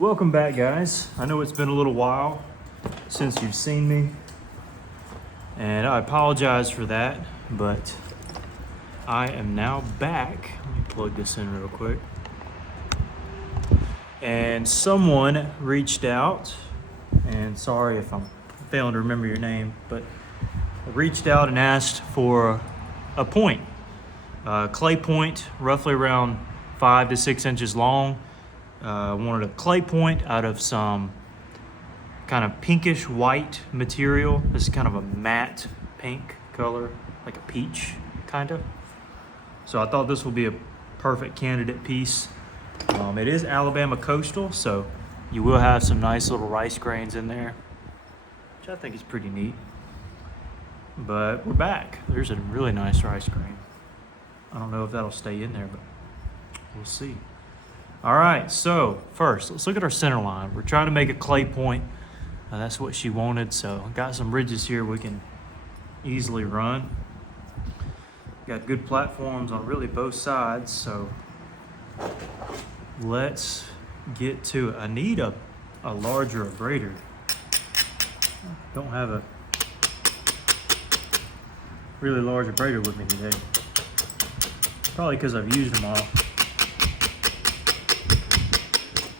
Welcome back, guys. I know it's been a little while since you've seen me, and I apologize for that, but I am now back. Let me plug this in real quick. And someone reached out, and sorry if I'm failing to remember your name, but reached out and asked for a point, clay point, roughly around 5 to 6 inches long. Wanted a clay point out of some kind of pinkish white material. This is kind of a matte pink color, like a peach kind of. So I thought this would be a perfect candidate piece. It is Alabama coastal, so you will have some nice little rice grains in there, which I think is pretty neat. But we're back. There's a really nice rice grain. I don't know if that'll stay in there, but we'll see. All right, so first, let's look at our center line. We're trying to make a clay point. That's what she wanted, so got some ridges here we can easily run. Got good platforms on really both sides, so let's get to it. I need a larger abrader. Don't have a really large abrader with me today. Probably because I've used them all.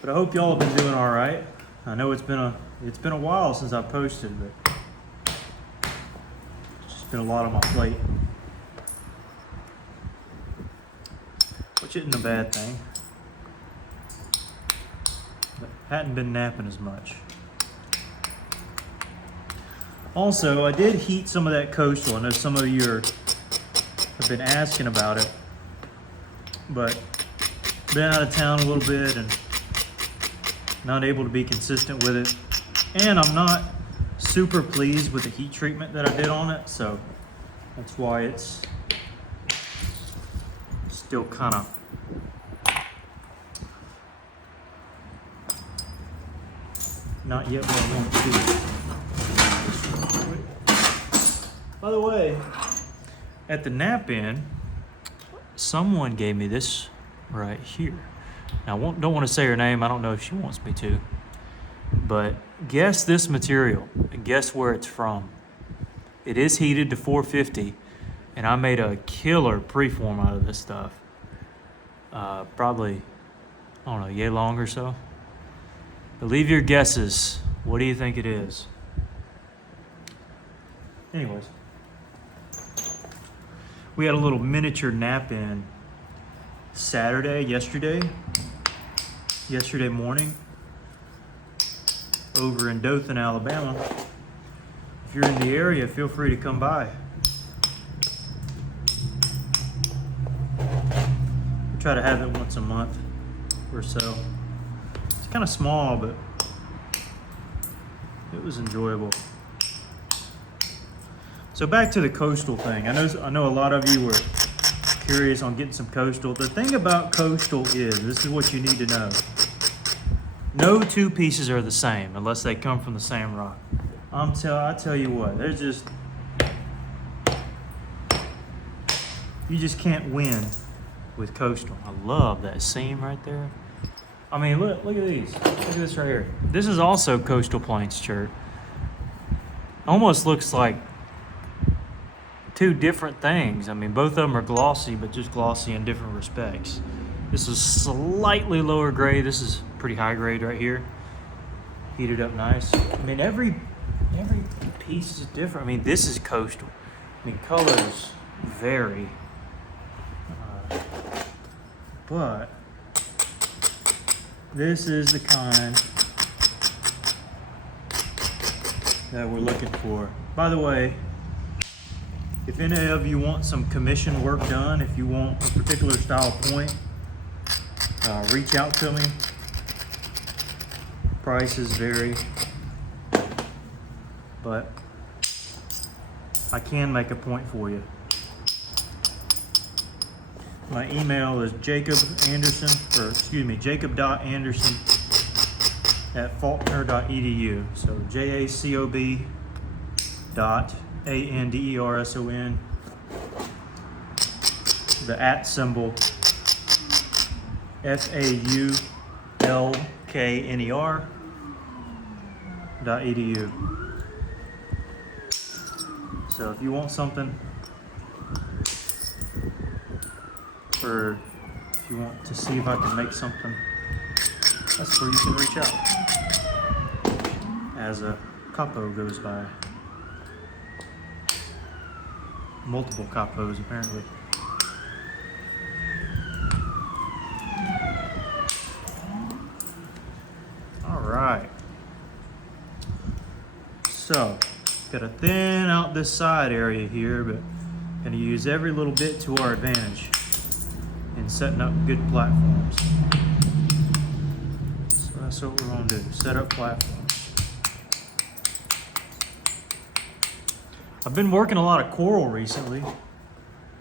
But I hope y'all have been doing all right. I know it's been a while since I posted, but it's just been a lot on my plate, which isn't a bad thing. But hadn't been napping as much. Also, I did heat some of that coastal. I know some of you have been asking about it, but been out of town a little bit and not able to be consistent with it, and I'm not super pleased with the heat treatment that I did on it, so that's why it's still kind of not yet where I want it to be. By the way, at the nap in, someone gave me this right here. Now, I don't want to say her name. I don't know if she wants me to. But guess this material and guess where it's from. It is heated to 450, and I made a killer preform out of this stuff. Probably, I don't know, yay long or so. But leave your guesses. What do you think it is? Anyways, we had a little miniature nap in yesterday morning over in Dothan, Alabama. If you're in the area, feel free to come by. We try to have it once a month or so. It's kind of small, but it was enjoyable. So back to the coastal thing. I know a lot of you were curious on getting some coastal. The thing about coastal is, this is what you need to know. No two pieces are the same unless they come from the same rock. I tell you what, there's just, you just can't win with coastal. I love that seam right there. I mean, look at these. Look at this right here. This is also coastal plains chert. Almost looks like two different things. I mean, both of them are glossy, but just glossy in different respects. This is slightly lower grade. This is pretty high grade right here. Heated up nice. I mean, every piece is different. I mean, this is coastal. I mean, colors vary. But this is the kind that we're looking for. By the way, if any of you want some commission work done, if you want a particular style point, reach out to me. Prices vary, but I can make a point for you. My email is jacob.anderson@faulkner.edu. So JACOB.ANDERSON. The @ symbol FAULKNER So if you want something, or if you want to see if I can make something, that's where you can reach out as a capo goes by. Multiple capos apparently. All right. So, gotta thin out this side area here, but gonna use every little bit to our advantage in setting up good platforms. So that's what we're gonna do, set up platforms. I've been working a lot of coral recently.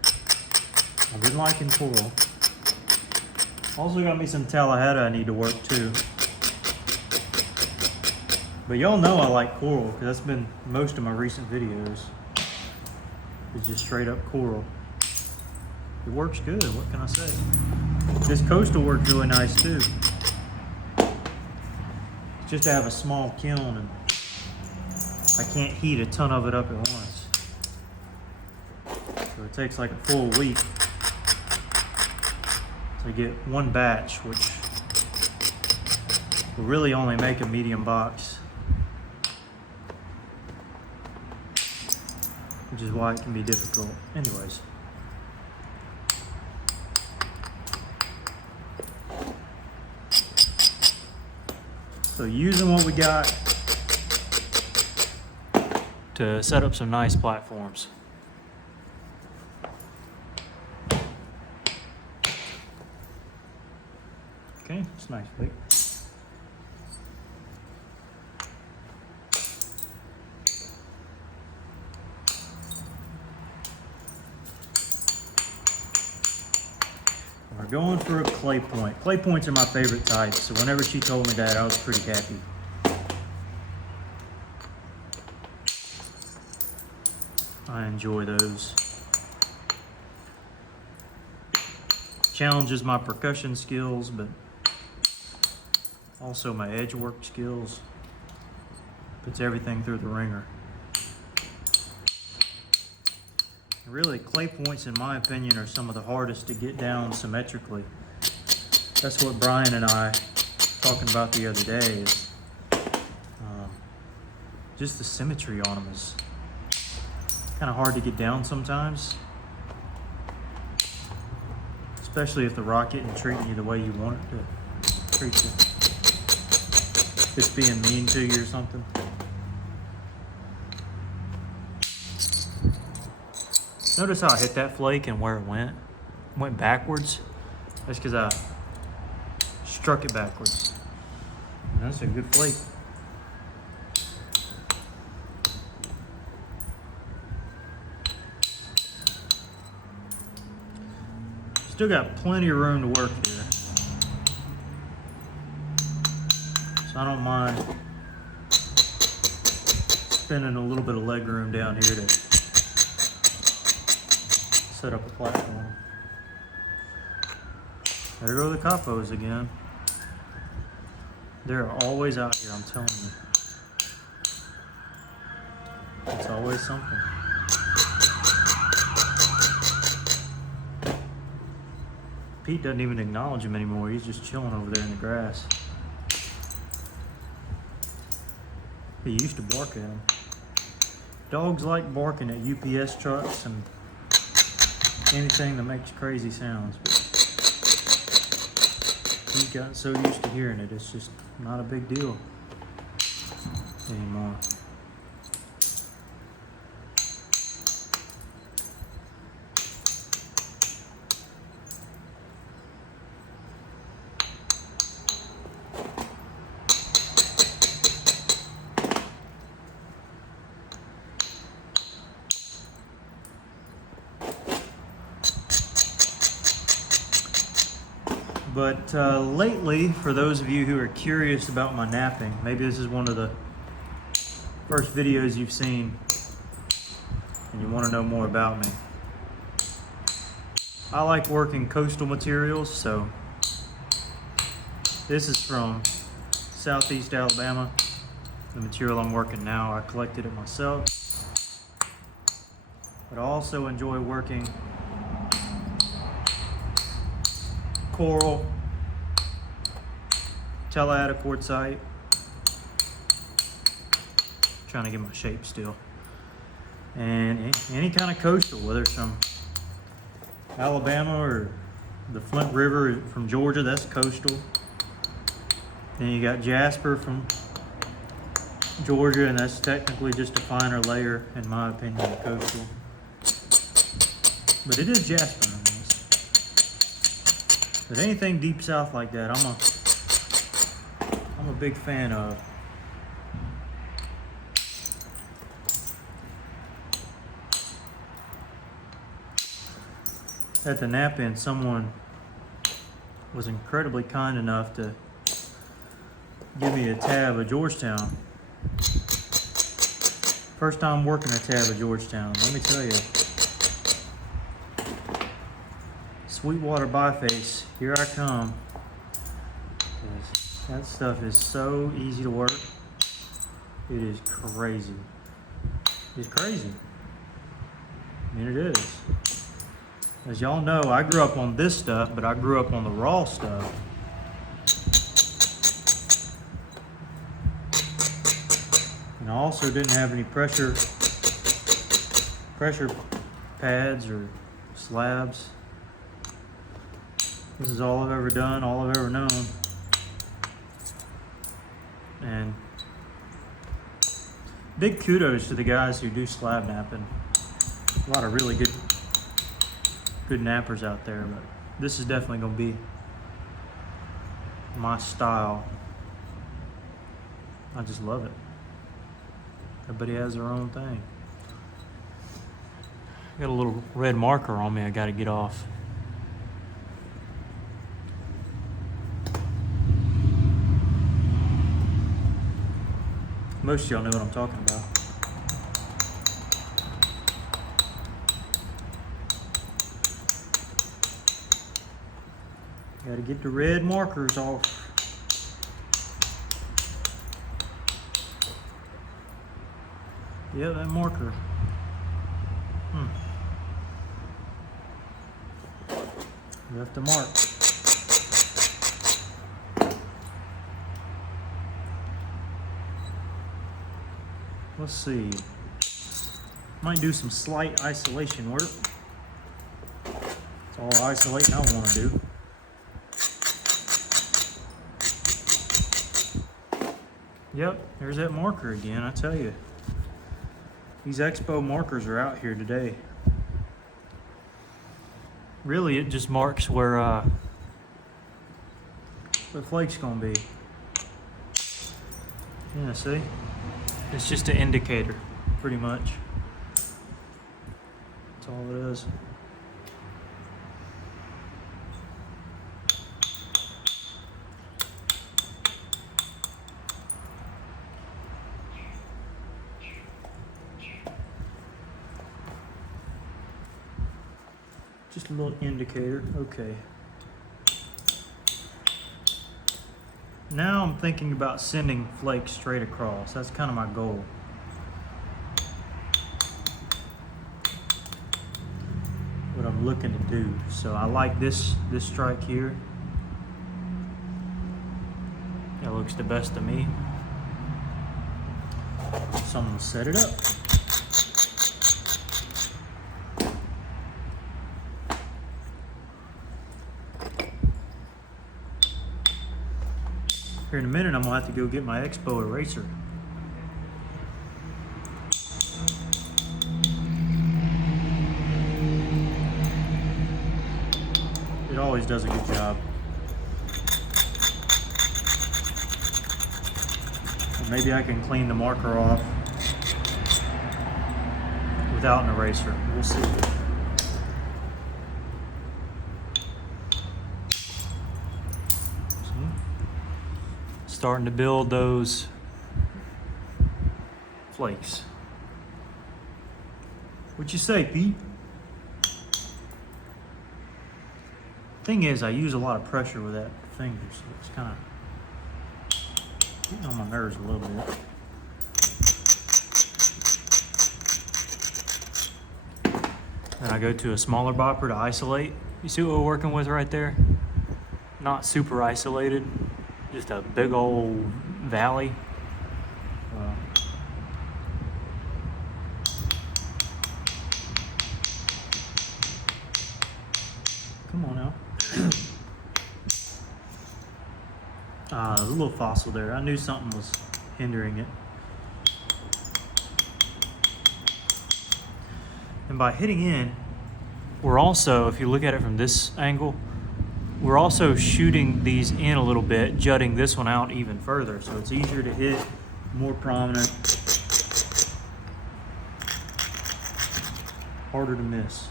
I've been liking coral. Also got me some Tallahassee I need to work too. But y'all know I like coral because that's been most of my recent videos. It's just straight up coral. It works good, what can I say? This coastal works really nice too. Just to have a small kiln and I can't heat a ton of it up at once. So it takes like a full week to get one batch, which will really only make a medium box. Which is why it can be difficult. Anyways. So using what we got to set up some nice platforms. Okay, it's nice, Blake. We're going for a clay point. Clay points are my favorite type, so whenever she told me that, I was pretty happy. I enjoy those. Challenges my percussion skills, but also my edge work skills. Puts everything through the ringer. Really, clay points, in my opinion, are some of the hardest to get down symmetrically. That's what Brian and I talking about the other day, is just the symmetry on them is kind of hard to get down sometimes. Especially if the rock isn't treating you the way you want it to treat you. If it's being mean to you or something. Notice how I hit that flake and where it went? It went backwards. That's because I struck it backwards. And that's a good flake. Still got plenty of room to work here. So I don't mind spending a little bit of leg room down here to set up a platform. There go the capos again. They're always out here, I'm telling you. It's always something. Pete doesn't even acknowledge him anymore. He's just chilling over there in the grass. He used to bark at him. Dogs like barking at UPS trucks and anything that makes crazy sounds. But he's gotten so used to hearing it, it's just not a big deal anymore. But lately, for those of you who are curious about my napping, maybe this is one of the first videos you've seen and you want to know more about me. I like working coastal materials, so this is from Southeast Alabama. The material I'm working now, I collected it myself. But I also enjoy working coral, Telluride quartzite. Trying to get my shape still. And any kind of coastal, whether it's from Alabama or the Flint River from Georgia, that's coastal. Then you got Jasper from Georgia, and that's technically just a finer layer, in my opinion, of coastal. But it is Jasper. But anything deep south like that, I'm a big fan of. At the Knapping, someone was incredibly kind enough to give me a tab of Georgetown. First time working a tab of Georgetown, let me tell you. Sweetwater Biface, here I come. That stuff is so easy to work. It is crazy. It's crazy. I mean, it is. As y'all know, I grew up on this stuff, but I grew up on the raw stuff. And I also didn't have any pressure pads or slabs. This is all I've ever done, all I've ever known. And big kudos to the guys who do slab napping. A lot of really good nappers out there, but this is definitely gonna be my style. I just love it. Everybody has their own thing. I got a little red marker on me I gotta get off. Most of y'all know what I'm talking about. Gotta get the red markers off. Yeah, that marker. Left the mark. Let's see. Might do some slight isolation work. That's all isolating I want to do. Yep, there's that marker again, I tell you. These Expo markers are out here today. Really, it just marks where the flake's gonna be. Yeah, see? It's just an indicator, pretty much. That's all it is. Just a little indicator, okay. Now I'm thinking about sending flakes straight across. That's kind of my goal. What I'm looking to do. So I like this strike here. That looks the best to me. So I'm gonna set it up. Here in a minute, I'm gonna have to go get my Expo eraser. It always does a good job. Or maybe I can clean the marker off without an eraser. We'll see. Starting to build those flakes. What you say, Pete? Thing is, I use a lot of pressure with that finger, so it's kind of Getting on my nerves a little bit. Then I go to a smaller bopper to isolate. You see what we're working with right there? Not super isolated, just a big old valley. Come on now. There's a little fossil there. I knew something was hindering it. And by hitting in, we're also, if you look at it from this angle, we're also shooting these in a little bit, jutting this one out even further. So it's easier to hit, more prominent, harder to miss.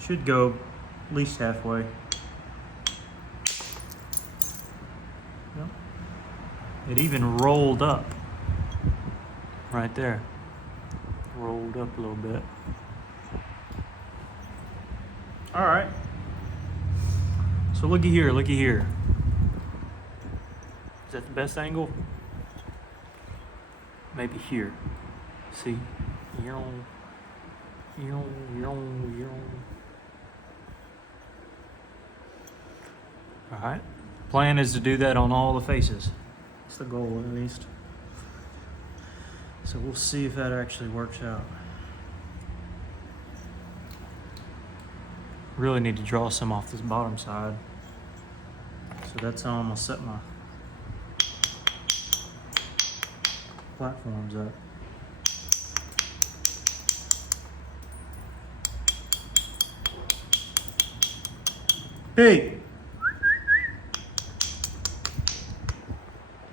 Should go at least halfway. Yep. It even rolled up right there. Rolled up a little bit. All right. So looky here, looky here. Is that the best angle? Maybe here. See? All right. Plan is to do that on all the faces. That's the goal, at least. So we'll see if that actually works out. Really need to draw some off this bottom side. So that's how I'm gonna set my platforms up. Hey!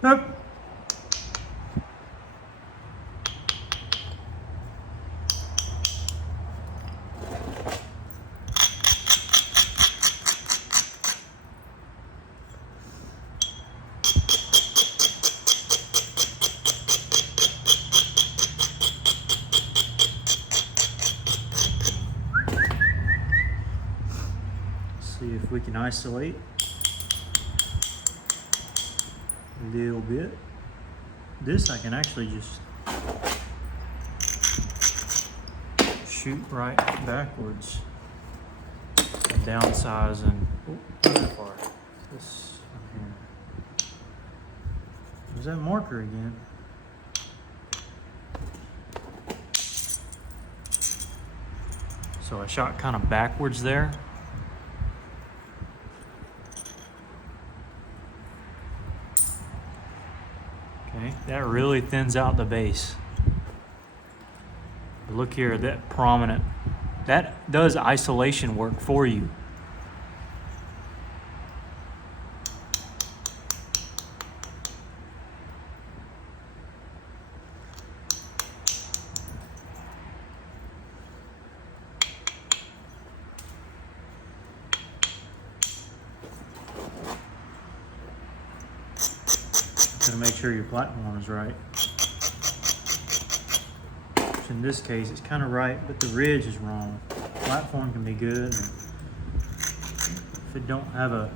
Nope. See if we can isolate a little bit. This I can actually just shoot right backwards, downsize and that part. This one here. There's that marker again. So I shot kind of backwards there. Okay, that really thins out the base. But look here, that prominent, that does isolation work for you. Gotta make sure your platform is right. Which in this case, it's kind of right, but the ridge is wrong. Platform can be good if it don't have a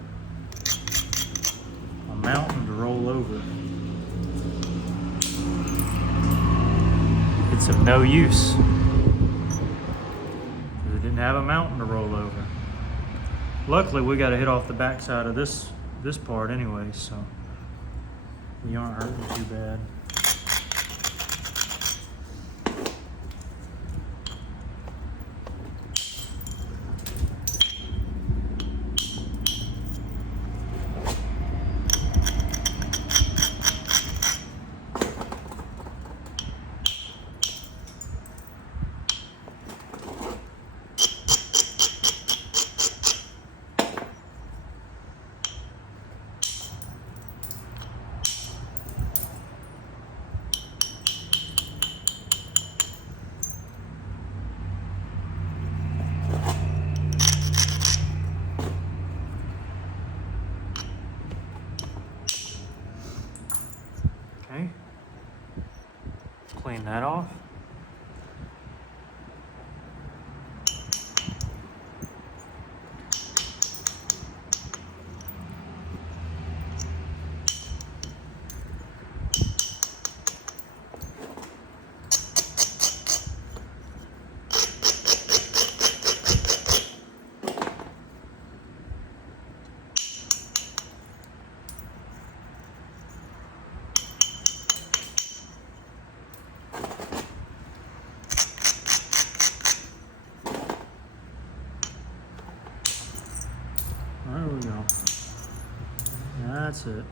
mountain to roll over. It's of no use. It didn't have a mountain to roll over. Luckily, we got to hit off the backside of this part anyway, so you aren't hurting too bad. Okay, clean that off. There we go. That's it.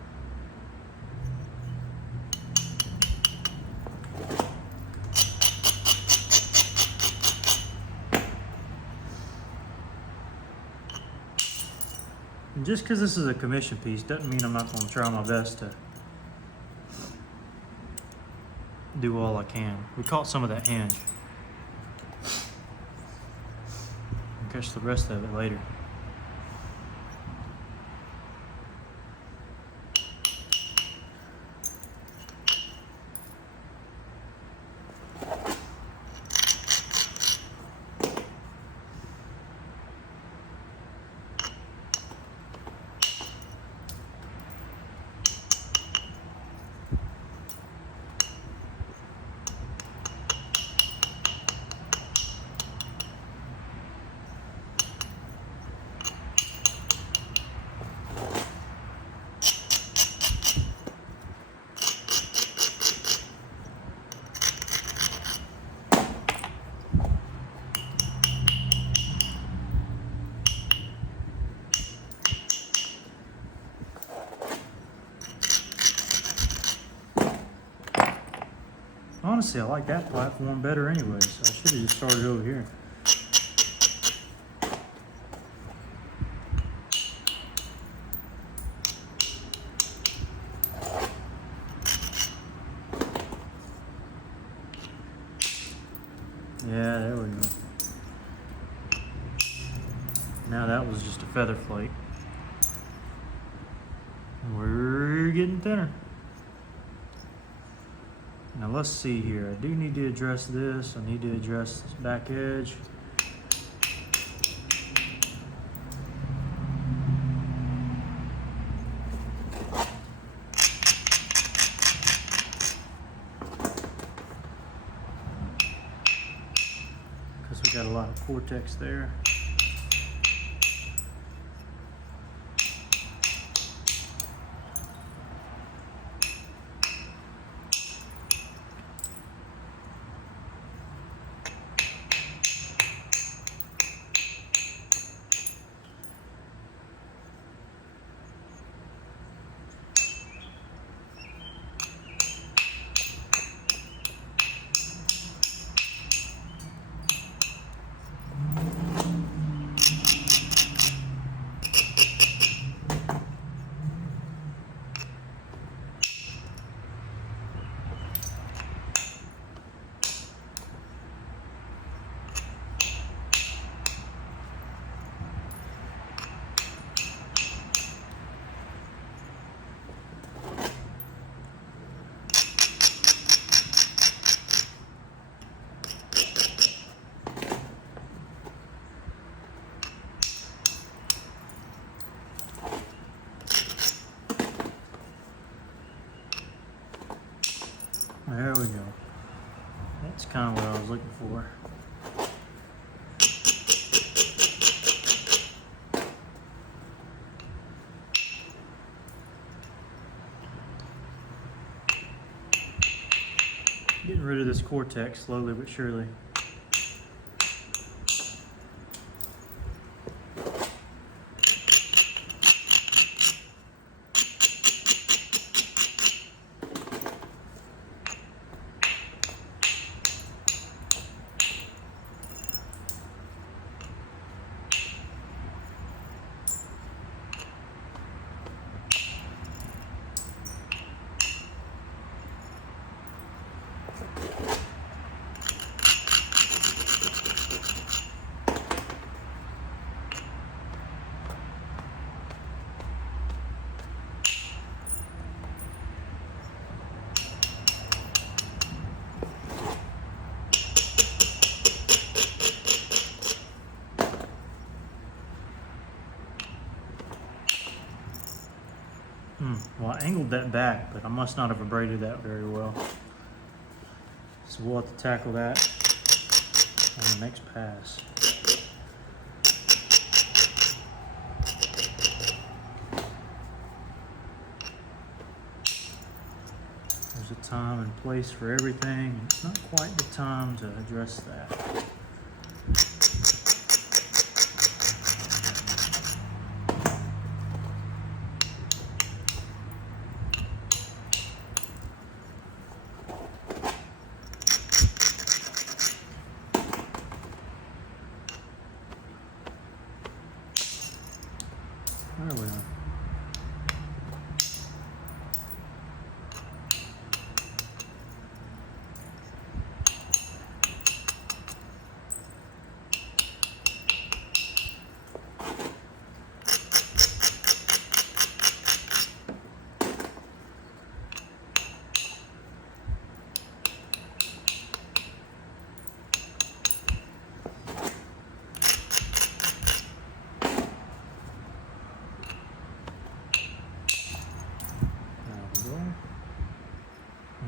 And just because this is a commission piece doesn't mean I'm not going to try my best to do all I can. We caught some of that hinge. I'll catch the rest of it later. Honestly, I like that platform better anyway, so I should have just started over here. Yeah, there we go. Now that was just a feather flake. We're getting thinner. Now let's see here. I do need to address this. I need to address this back edge. Because we got a lot of cortex there. There we go. That's kind of what I was looking for. Getting rid of this cortex slowly but surely. Well, I angled that back, but I must not have abraded that very well. So we'll have to tackle that on the next pass. There's a time and place for everything, and it's not quite the time to address that. There we are.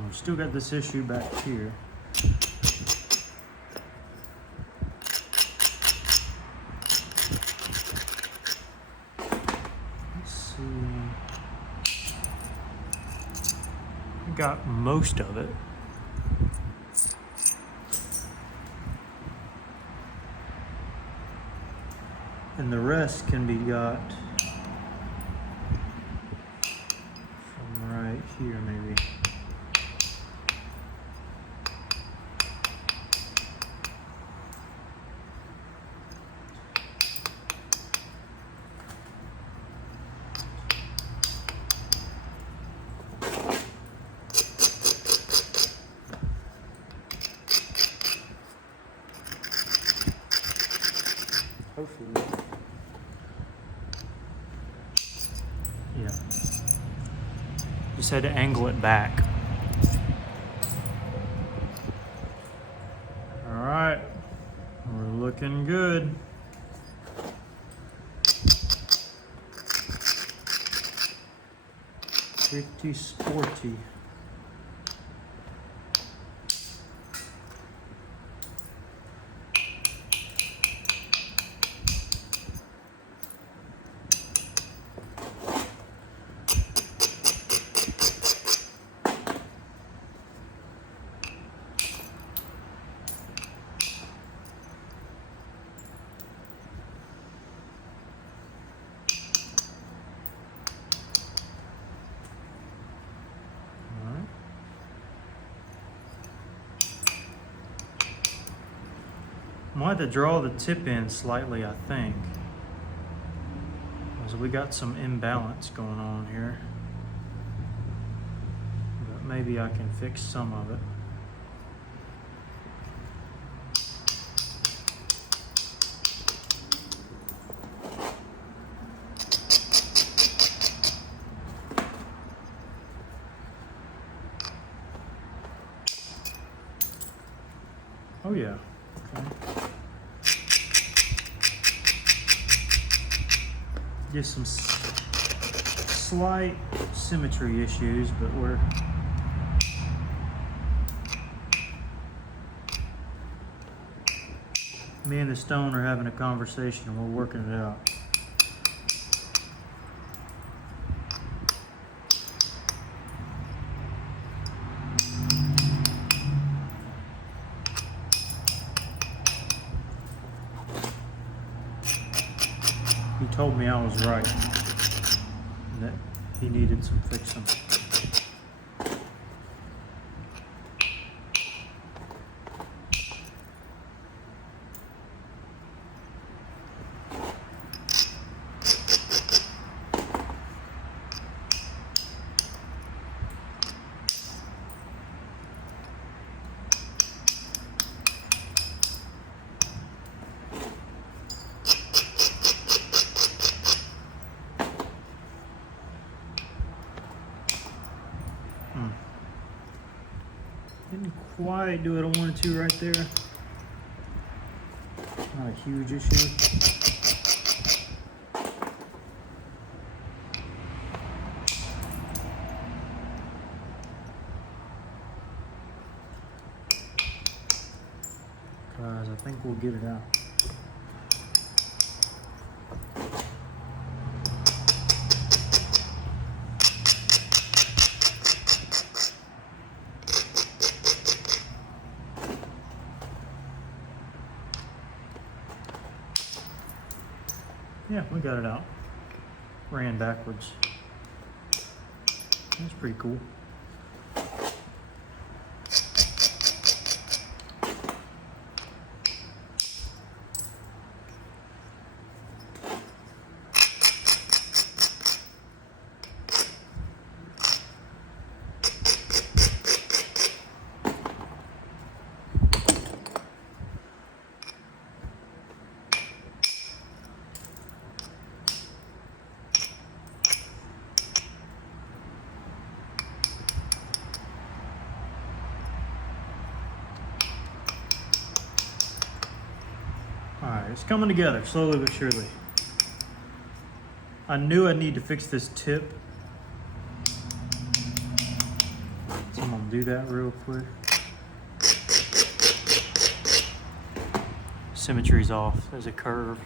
We've still got this issue back here. Let's see. I got most of it. And the rest can be got from right here, maybe. Hopefully. Yeah. Just had to angle it back. All right. We're looking good. Pretty sporty. I might have to draw the tip in slightly, I think. Because we got some imbalance going on here. But maybe I can fix some of it. Oh yeah. Okay. Get some slight symmetry issues, but me and the stone are having a conversation and we're working it out. He told me I was right, and that he needed some fixing. Didn't quite do it I wanted to right there. Not a huge issue. Guys, I think we'll get it out. Yeah, we got it out. Ran backwards. That's pretty cool. coming together slowly but surely. I knew I need to fix this tip, so I'm gonna do that real quick. Symmetry's off. There's a curve.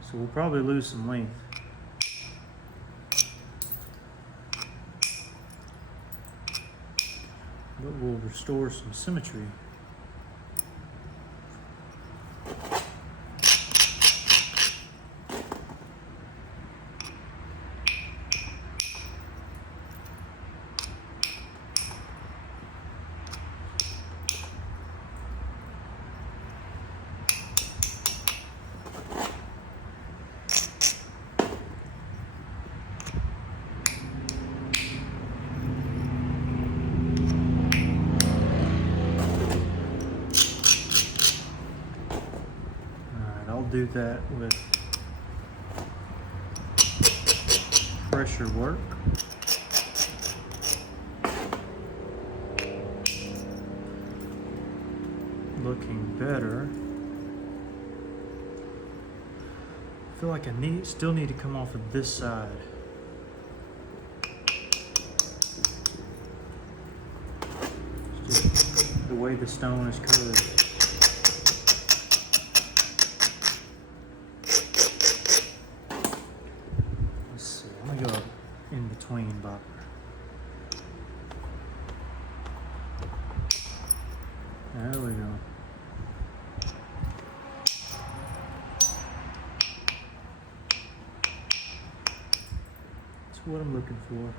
So we'll probably lose some length. But we'll restore some symmetry. Do that with pressure work. Looking better. I feel like I still need to come off of this side. It's just the way the stone is curved. In between bopper. There we go. That's what I'm looking for.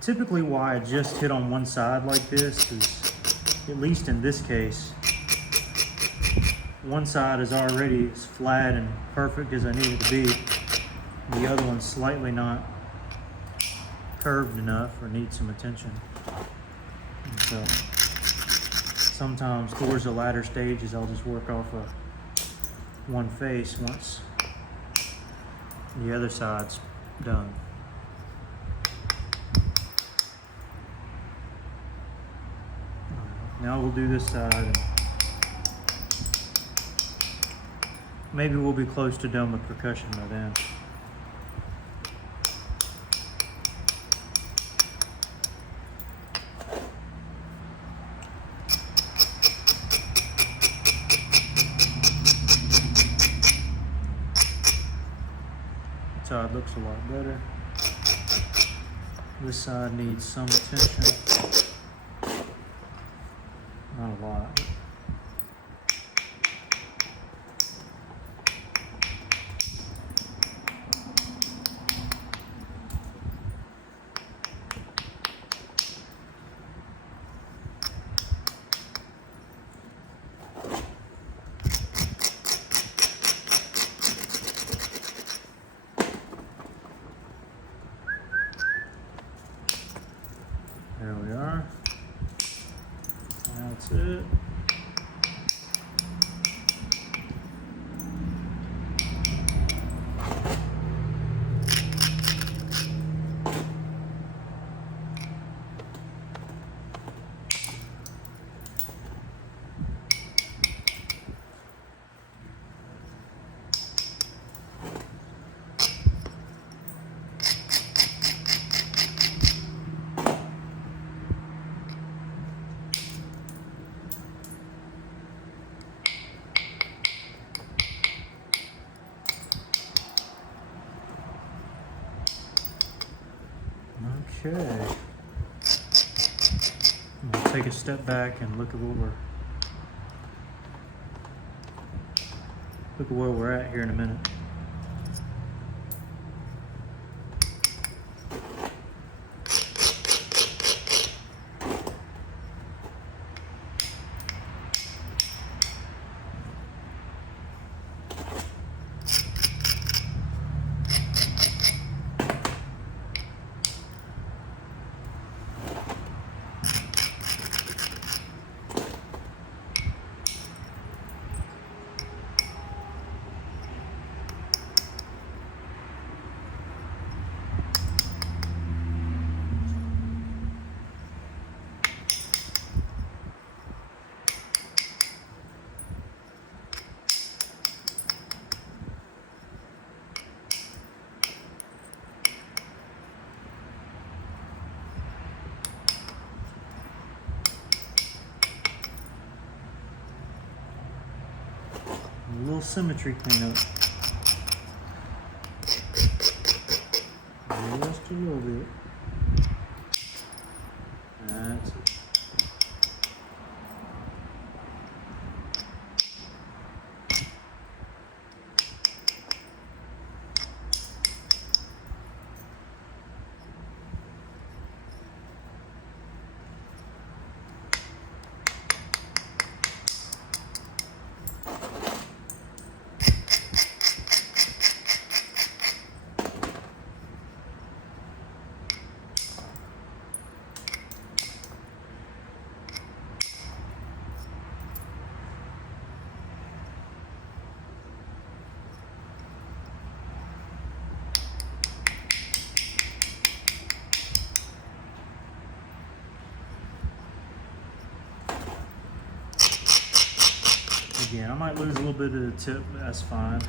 Typically why I just hit on one side like this is, at least in this case, one side is already as flat and perfect as I need it to be. The other one's slightly not curved enough or needs some attention. And so sometimes towards the latter stages I'll just work off of one face once the other side's done. Now we'll do this side, and maybe we'll be close to done with percussion by then. That side looks a lot better. This side needs some attention. Not a lot. There we are. That's it. Okay. I'm gonna take a step back and look at what we're look at where we're at here in a minute. A little symmetry cleanup. Just a little bit. That's it. Again, I might lose a little bit of the tip, but that's fine.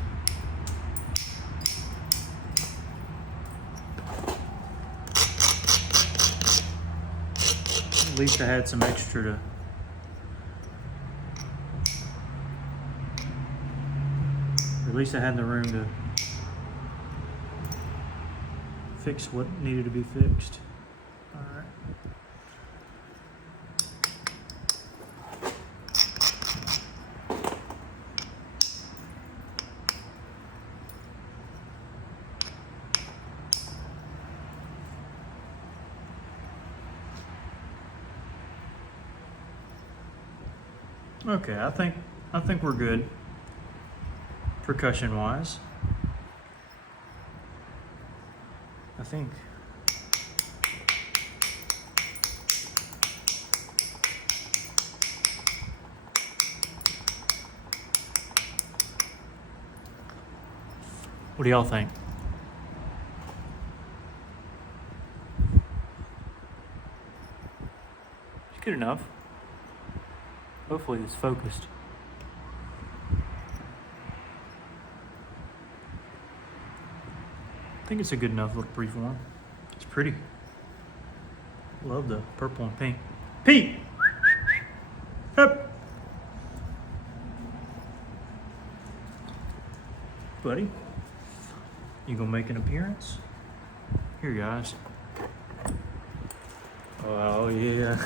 At least I had some extra to at least I had the room to fix what needed to be fixed. All right. Okay, I think we're good percussion wise. I think what do y'all think? It's good enough. Hopefully it's focused. I think it's a good enough look preform. It's pretty. Love the purple and pink. Pete! Up! Buddy, you gonna make an appearance? Here, guys. Oh, yeah.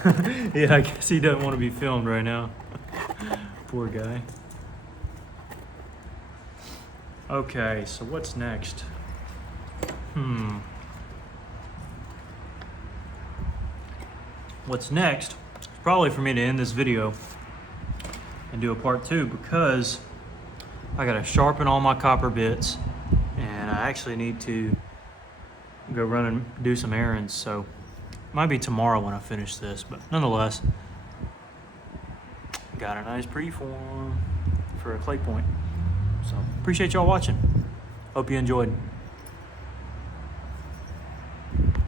Yeah, I guess he doesn't want to be filmed right now. Poor guy. Okay, so what's next? What's next is probably for me to end this video and do a part 2 because I gotta sharpen all my copper bits and I actually need to go run and do some errands, so might be tomorrow when I finish this, but nonetheless, got a nice preform for a clay point. So appreciate y'all watching. Hope you enjoyed.